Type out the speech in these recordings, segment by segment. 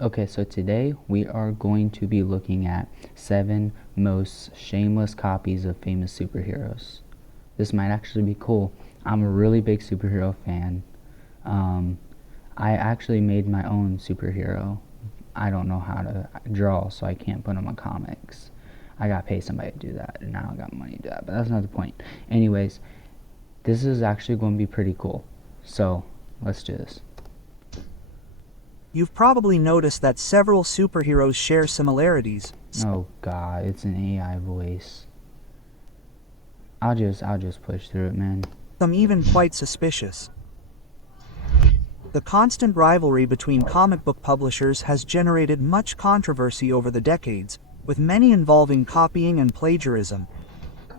Okay, so today we are going to be looking at 7 most shameless copies of famous superheroes. This might actually be cool. I'm a really big superhero fan. I actually made my own superhero. I don't know how to draw, so I can't put them on comics. I gotta pay somebody to do that, and I don't got money to do that, but that's not the point. Anyways, this is actually going to be pretty cool. So, let's do this. You've probably noticed that several superheroes share similarities. Oh god, it's an AI voice. I'll just push through it, man. Some even quite suspicious. The constant rivalry between comic book publishers has generated much controversy over the decades, with many involving copying and plagiarism.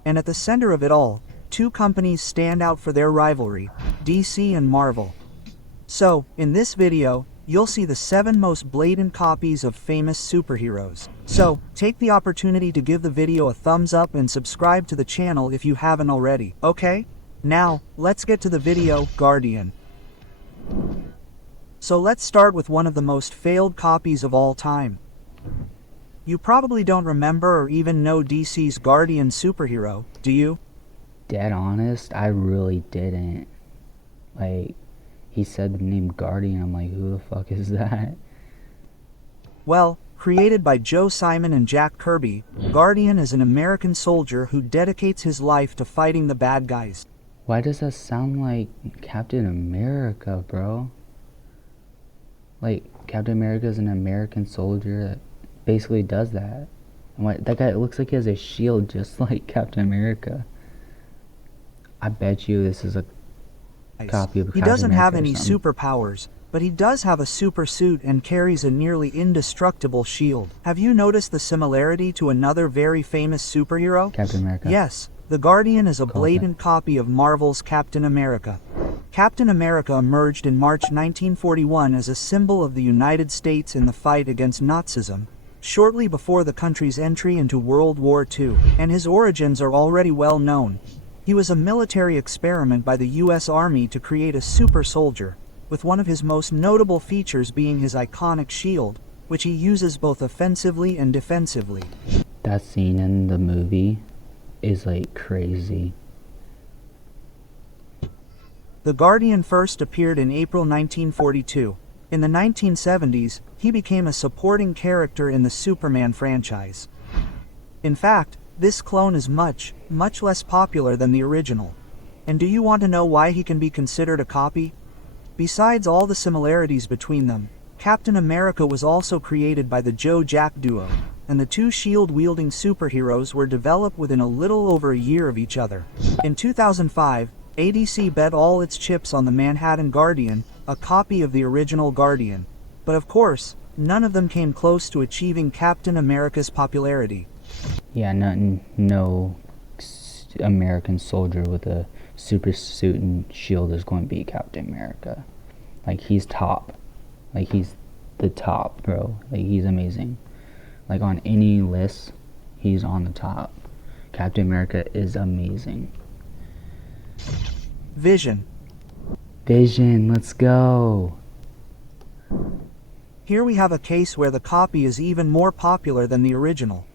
And at the center of it all, two companies stand out for their rivalry, DC and Marvel. So, in this video, you'll see the 7 most blatant copies of famous superheroes. So, take the opportunity to give the video a thumbs up and subscribe to the channel if you haven't already, okay? Now, let's get to the video, Guardian. So let's start with one of the most failed copies of all time. You probably don't remember or even know DC's Guardian superhero, do you? Dead honest, I really didn't. Like, he said the name Guardian, I'm like, who the fuck is that? Well, created by Joe Simon and Jack Kirby, Guardian is an American soldier who dedicates his life to fighting the bad guys. Why does that sound like Captain America, bro? Like, Captain America is an American soldier that basically does that. And that guy, it looks like he has a shield just like Captain America. I bet you this is a copy of Captain America. He doesn't have or any something. superpowers, but he does have a super suit and carries a nearly indestructible shield. Have you noticed the similarity to another very famous superhero? Captain America. Yes, the Guardian is a blatant copy of Marvel's Captain America. Captain America emerged in March 1941 as a symbol of the United States in the fight against Nazism, shortly before the country's entry into World War II, and his origins are already well known. He was a military experiment by the US Army to create a super soldier, with one of his most notable features being his iconic shield, which he uses both offensively and defensively. That scene in the movie is like crazy. The Guardian first appeared in April 1942. In the 1970s, he became a supporting character in the Superman franchise. In fact, this clone is much less popular than the original. And do you want to know why he can be considered a copy? Besides all the similarities between them, Captain America was also created by the Joe-Jack duo, and the two shield-wielding superheroes were developed within a little over a year of each other. In 2005, ADC bet all its chips on the Manhattan Guardian, a copy of the original Guardian. But of course, none of them came close to achieving Captain America's popularity. Yeah, no American soldier with a super suit and shield is going to be Captain America. Like, he's top. Like, he's the top, bro. Like, he's amazing. Like, on any list, he's on the top. Captain America is amazing. Vision. Vision, let's go. Here we have a case where the copy is even more popular than the original.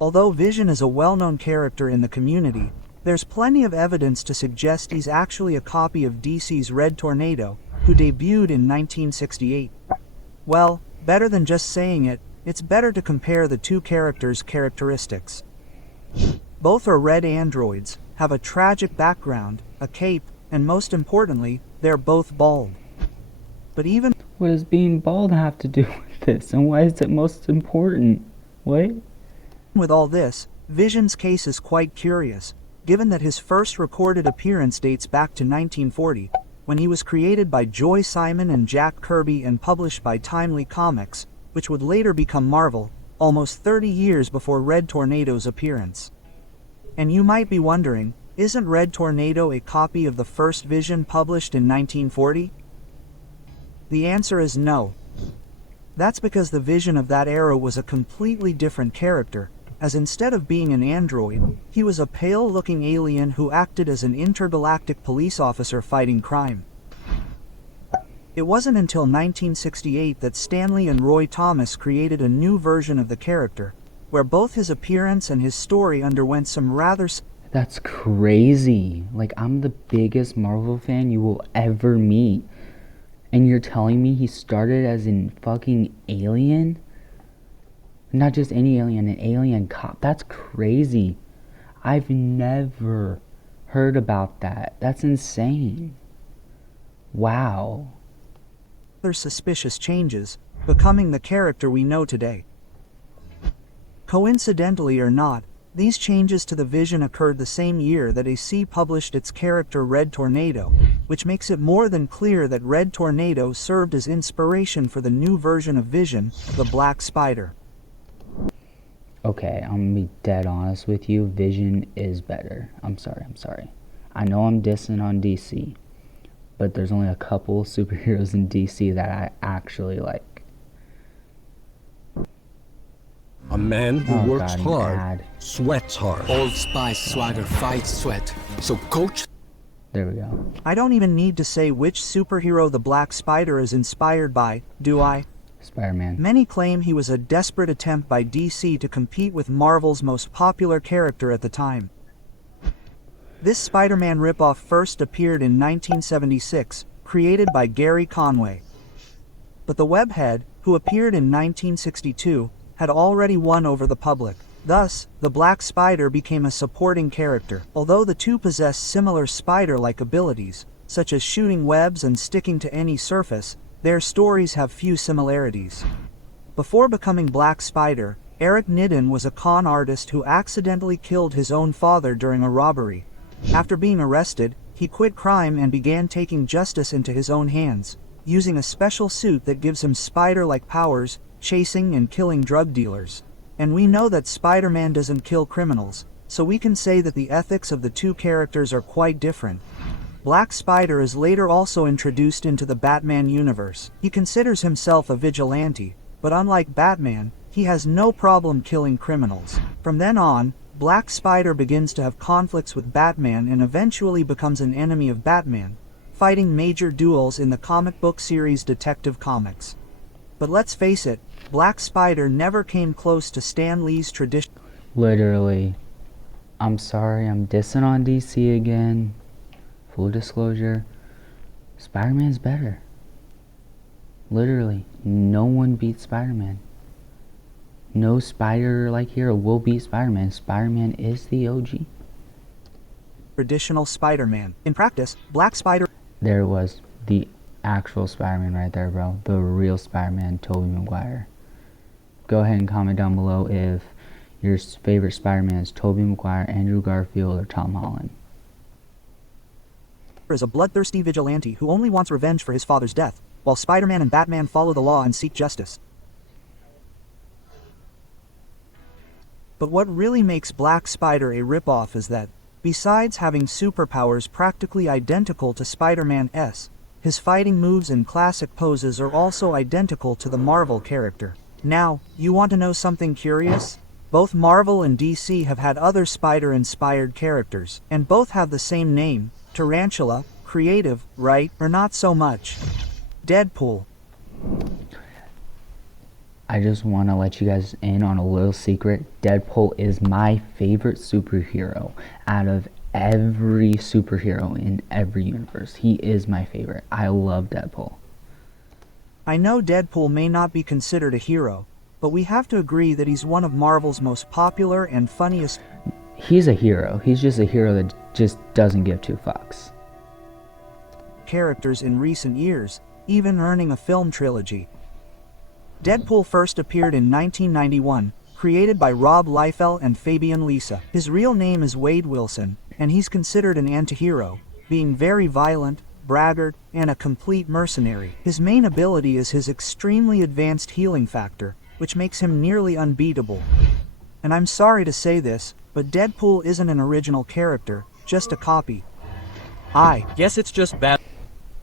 Although Vision is a well-known character in the community, there's plenty of evidence to suggest he's actually a copy of DC's Red Tornado, who debuted in 1968. Well, better than just saying it, it's better to compare the two characters' characteristics. Both are red androids, have a tragic background, a cape, and most importantly, they're both bald. But even What does being bald have to do with this? And why is it most important? What? with all this, Vision's case is quite curious, given that his first recorded appearance dates back to 1940, when he was created by Joe Simon and Jack Kirby and published by Timely Comics, which would later become Marvel, almost 30 years before Red Tornado's appearance. And you might be wondering, isn't Red Tornado a copy of the first Vision published in 1940? The answer is no. That's because the Vision of that era was a completely different character, as instead of being an android, he was a pale-looking alien who acted as an intergalactic police officer fighting crime. It wasn't until 1968 that Stanley and Roy Thomas created a new version of the character, where both his appearance and his story underwent some rather That's crazy. Like, I'm the biggest Marvel fan you will ever meet. And you're telling me he started as in fucking alien? Not just any alien, an alien cop. That's crazy. I've never heard about that. That's insane. Wow. suspicious changes, becoming the character we know today. Coincidentally or not, these changes to the Vision occurred the same year that AC published its character Red Tornado, which makes it more than clear that Red Tornado served as inspiration for the new version of Vision, the Black Spider. Okay, I'm gonna be dead honest with you. Vision is better. I'm sorry. I know I'm dissing on DC, but there's only a couple superheroes in DC that I actually like. A man who Oh, works God, an hard, ad. sweats hard. Old Spice swagger fights sweat. So coach There we go. I don't even need to say which superhero the Black Spider is inspired by, do I? Spider-Man. Many claim he was a desperate attempt by DC to compete with Marvel's most popular character at the time. This Spider-Man ripoff first appeared in 1976, created by Gary Conway. But the Webhead, who appeared in 1962, had already won over the public. Thus, the Black Spider became a supporting character. Although the two possess similar spider-like abilities, such as shooting webs and sticking to any surface, their stories have few similarities. Before becoming Black Spider, Eric Niddon was a con artist who accidentally killed his own father during a robbery. After being arrested, he quit crime and began taking justice into his own hands, using a special suit that gives him spider-like powers, chasing and killing drug dealers. And we know that Spider-Man doesn't kill criminals, so we can say that the ethics of the two characters are quite different. Black Spider is later also introduced into the Batman universe. He considers himself a vigilante, but unlike Batman, he has no problem killing criminals. From then on, Black Spider begins to have conflicts with Batman and eventually becomes an enemy of Batman, fighting major duels in the comic book series Detective Comics. But let's face it, Black Spider never came close to Stan Lee's tradition. Literally. I'm sorry, I'm dissing on DC again. Full disclosure. Spider-Man's better. Literally. No one beats Spider-Man. No spider-like hero will beat Spider-Man. Spider-Man is the OG. Traditional Spider-Man. In practice, Black Spider There it was. The actual Spider-Man right there, bro. The real Spider-Man, Tobey Maguire. Go ahead and comment down below if your favorite Spider-Man is Tobey Maguire, Andrew Garfield, or Tom Holland. is a bloodthirsty vigilante who only wants revenge for his father's death, while Spider-Man and Batman follow the law and seek justice. But what really makes Black Spider a ripoff is that, besides having superpowers practically identical to Spider-Man's, his fighting moves and classic poses are also identical to the Marvel character. Now, you want to know something curious? Both Marvel and DC have had other spider-inspired characters, and both have the same name, Tarantula. Creative, right? Or not so much. Deadpool. I just want to let you guys in on a little secret. Deadpool is my favorite superhero out of every superhero in every universe. He is my favorite. I love Deadpool. I know Deadpool may not be considered a hero, but we have to agree that he's one of Marvel's most popular and funniest. He's a hero. He's just a hero that just doesn't give two fucks. Characters in recent years, even earning a film trilogy. Deadpool first appeared in 1991, created by Rob Liefeld and Fabian Lisa. His real name is Wade Wilson, and he's considered an anti-hero, being very violent, braggart, and a complete mercenary. His main ability is his extremely advanced healing factor, which makes him nearly unbeatable. And I'm sorry to say this, but Deadpool isn't an original character, just a copy. I Guess it's just bad.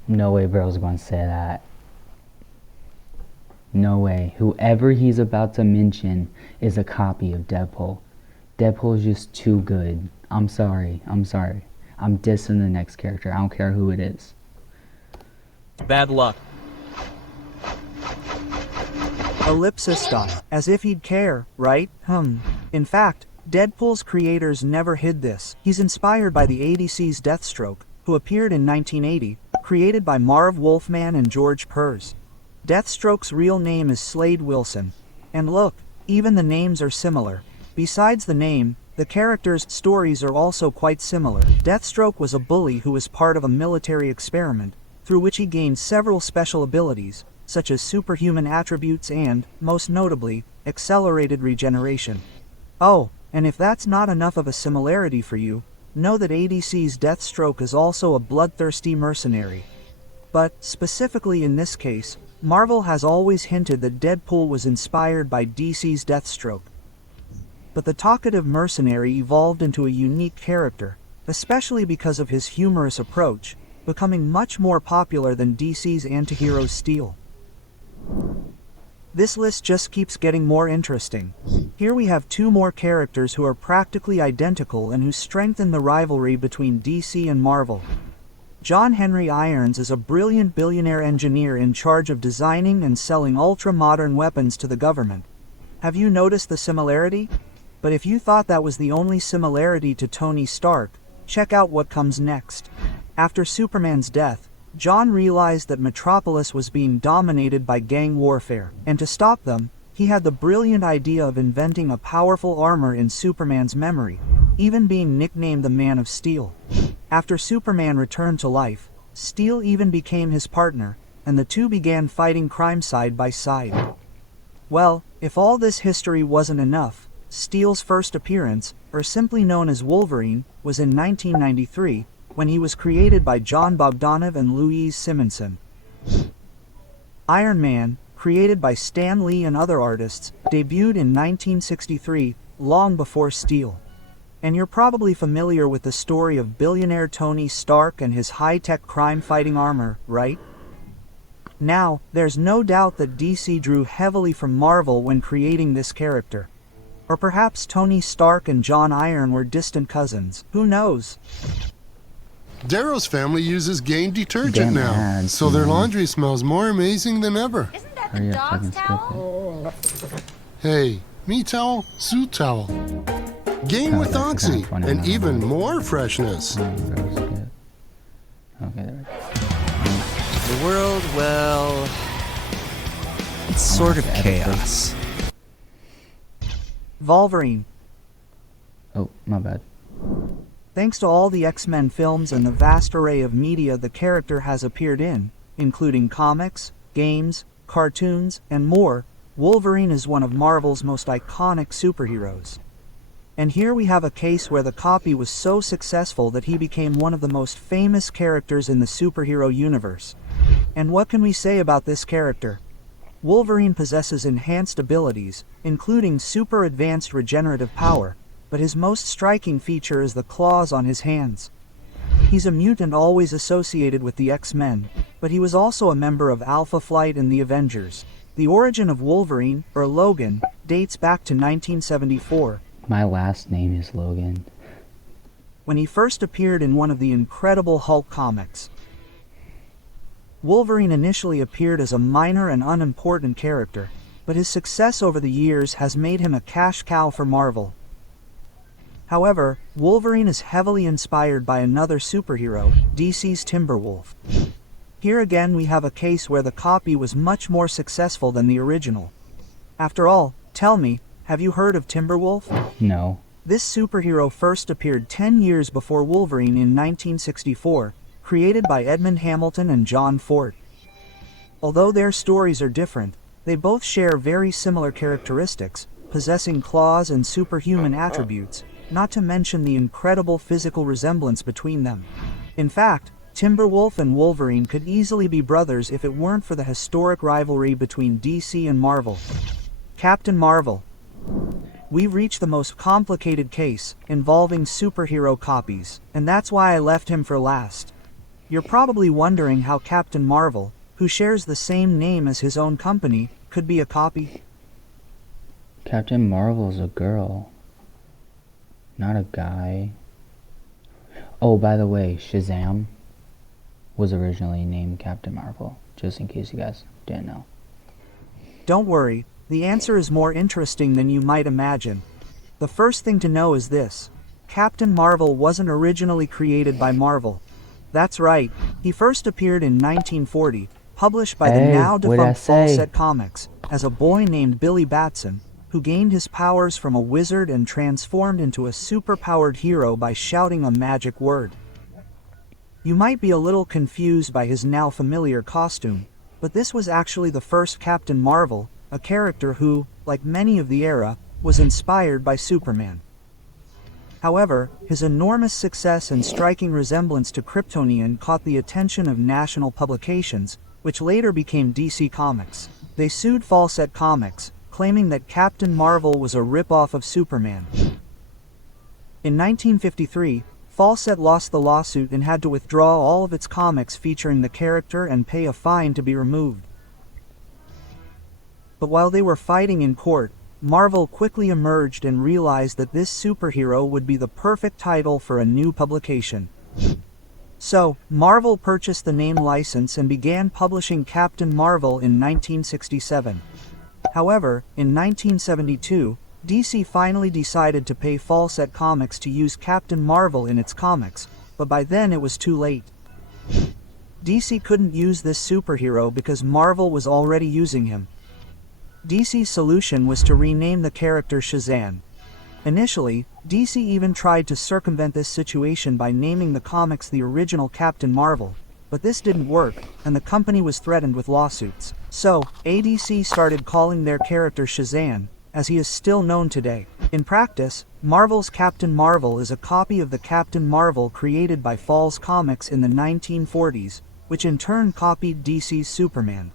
No way bro's going to say that. No way. Whoever he's about to mention is a copy of Deadpool. Deadpool is just too good. I'm sorry. I'm dissing the next character. I don't care who it is. Bad luck. Ellipsis dot. As if he'd care, right? In fact, Deadpool's creators never hid this. He's inspired by the ADC's Deathstroke, who appeared in 1980, created by Marv Wolfman and George Purz. Deathstroke's real name is Slade Wilson. And look, even the names are similar. Besides the name, the characters' stories are also quite similar. Deathstroke was a bully who was part of a military experiment, through which he gained several special abilities, such as superhuman attributes and, most notably, accelerated regeneration. Oh, and if that's not enough of a similarity for you, know that ADC's Deathstroke is also a bloodthirsty mercenary. But, specifically in this case, Marvel has always hinted that Deadpool was inspired by DC's Deathstroke. But the talkative mercenary evolved into a unique character, especially because of his humorous approach, becoming much more popular than DC's antihero Steel. This list just keeps getting more interesting. Here we have two more characters who are practically identical and who strengthen the rivalry between DC and Marvel. John Henry Irons is a brilliant billionaire engineer in charge of designing and selling ultra-modern weapons to the government. Have you noticed the similarity? But if you thought that was the only similarity to Tony Stark, check out what comes next. After Superman's death, John realized that Metropolis was being dominated by gang warfare, and to stop them, he had the brilliant idea of inventing a powerful armor in Superman's memory, even being nicknamed the Man of Steel. After Superman returned to life, Steel even became his partner, and the two began fighting crime side by side. Well, if all this history wasn't enough, Steel's first appearance, or simply known as Wolverine, was in 1993, when he was created by John Bogdanove and Louise Simonson. Iron Man, created by Stan Lee and other artists, debuted in 1963, long before Steel. And you're probably familiar with the story of billionaire Tony Stark and his high-tech crime-fighting armor, right? Now, there's no doubt that DC drew heavily from Marvel when creating this character. Or perhaps Tony Stark and John Iron were distant cousins. Who knows? Darrow's family uses Gain detergent Damn now, ads, so their man. laundry smells more amazing than ever. Isn't that Hurry the up, dog's fucking towel? Hey, me towel, suit towel. Gain Oh, with that's Oxy, kinda funny, and huh? even more freshness. Okay, there we go. The world, well, it's sort of chaos. Wolverine. Oh, my bad. Thanks to all the X-Men films and the vast array of media the character has appeared in, including comics, games, cartoons, and more, Wolverine is one of Marvel's most iconic superheroes. And here we have a case where the copy was so successful that he became one of the most famous characters in the superhero universe. And what can we say about this character? Wolverine possesses enhanced abilities, including super advanced regenerative power, but his most striking feature is the claws on his hands. He's a mutant always associated with the X-Men, but he was also a member of Alpha Flight and the Avengers. The origin of Wolverine, or Logan, dates back to 1974, My last name is Logan. when he first appeared in one of the Incredible Hulk comics. Wolverine initially appeared as a minor and unimportant character, but his success over the years has made him a cash cow for Marvel. However, Wolverine is heavily inspired by another superhero, DC's Timberwolf. Here again we have a case where the copy was much more successful than the original. After all, tell me, have you heard of Timberwolf? No. This superhero first appeared 10 years before Wolverine in 1964, created by Edmund Hamilton and John Ford. Although their stories are different, they both share very similar characteristics, possessing claws and superhuman attributes, not to mention the incredible physical resemblance between them. In fact, Timberwolf and Wolverine could easily be brothers if it weren't for the historic rivalry between DC and Marvel. Captain Marvel. We've reached the most complicated case, involving superhero copies, and that's why I left him for last. You're probably wondering how Captain Marvel, who shares the same name as his own company, could be a copy. Captain Marvel's a girl. Not a guy. Oh, by the way, Shazam was originally named Captain Marvel, just in case you guys didn't know. Don't worry, The answer is more interesting than you might imagine. The first thing to know is this. Captain Marvel wasn't originally created by Marvel. That's right, he first appeared in 1940, published by the Hey, now what'd I defunct say? Fawcett Comics, as a boy named Billy Batson, who gained his powers from a wizard and transformed into a superpowered hero by shouting a magic word. You might be a little confused by his now familiar costume, but this was actually the first Captain Marvel, a character who, like many of the era, was inspired by Superman. However, his enormous success and striking resemblance to Kryptonian caught the attention of national publications, which later became DC Comics. They sued Fawcett Comics, claiming that Captain Marvel was a rip-off of Superman. In 1953, Fawcett lost the lawsuit and had to withdraw all of its comics featuring the character and pay a fine to be removed. But while they were fighting in court, Marvel quickly emerged and realized that this superhero would be the perfect title for a new publication. So, Marvel purchased the name license and began publishing Captain Marvel in 1967. However, in 1972, DC finally decided to pay Fawcett Comics to use Captain Marvel in its comics, but by then it was too late. DC couldn't use this superhero because Marvel was already using him. DC's solution was to rename the character Shazam. Initially, DC even tried to circumvent this situation by naming the comics the original Captain Marvel, but this didn't work, and the company was threatened with lawsuits. So, ADC started calling their character Shazam, as he is still known today. In practice, Marvel's Captain Marvel is a copy of the Captain Marvel created by Falls Comics in the 1940s, which in turn copied DC's Superman.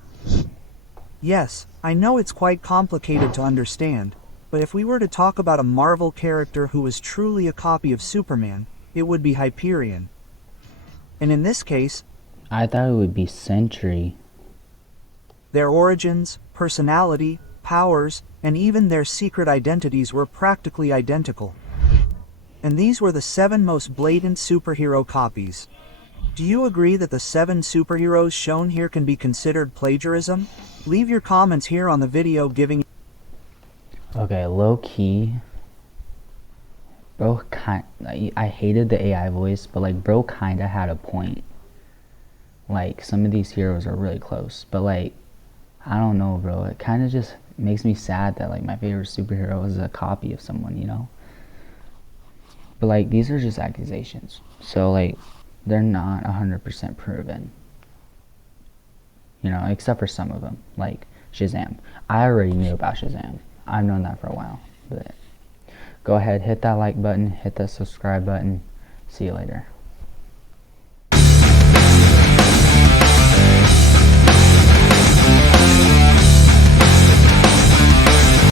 Yes, I know it's quite complicated to understand, but if we were to talk about a Marvel character who was truly a copy of Superman, it would be Hyperion. And in this case, I thought it would be Sentry. their origins, personality, powers, and even their secret identities were practically identical. And these were the 7 most blatant superhero copies. Do you agree that the 7 superheroes shown here can be considered plagiarism? Leave your comments here on the video giving. Okay, low key. Bro, I hated the AI voice, but like, bro, kinda had a point. Like, some of these heroes are really close, but like, I don't know, bro. It kind of just makes me sad that like my favorite superhero is a copy of someone, you know. But like, these are just accusations, so like, they're not 100% proven. You know, except for some of them, like Shazam. I already knew about Shazam. I've known that for a while. But go ahead, hit that like button, hit that subscribe button. See you later.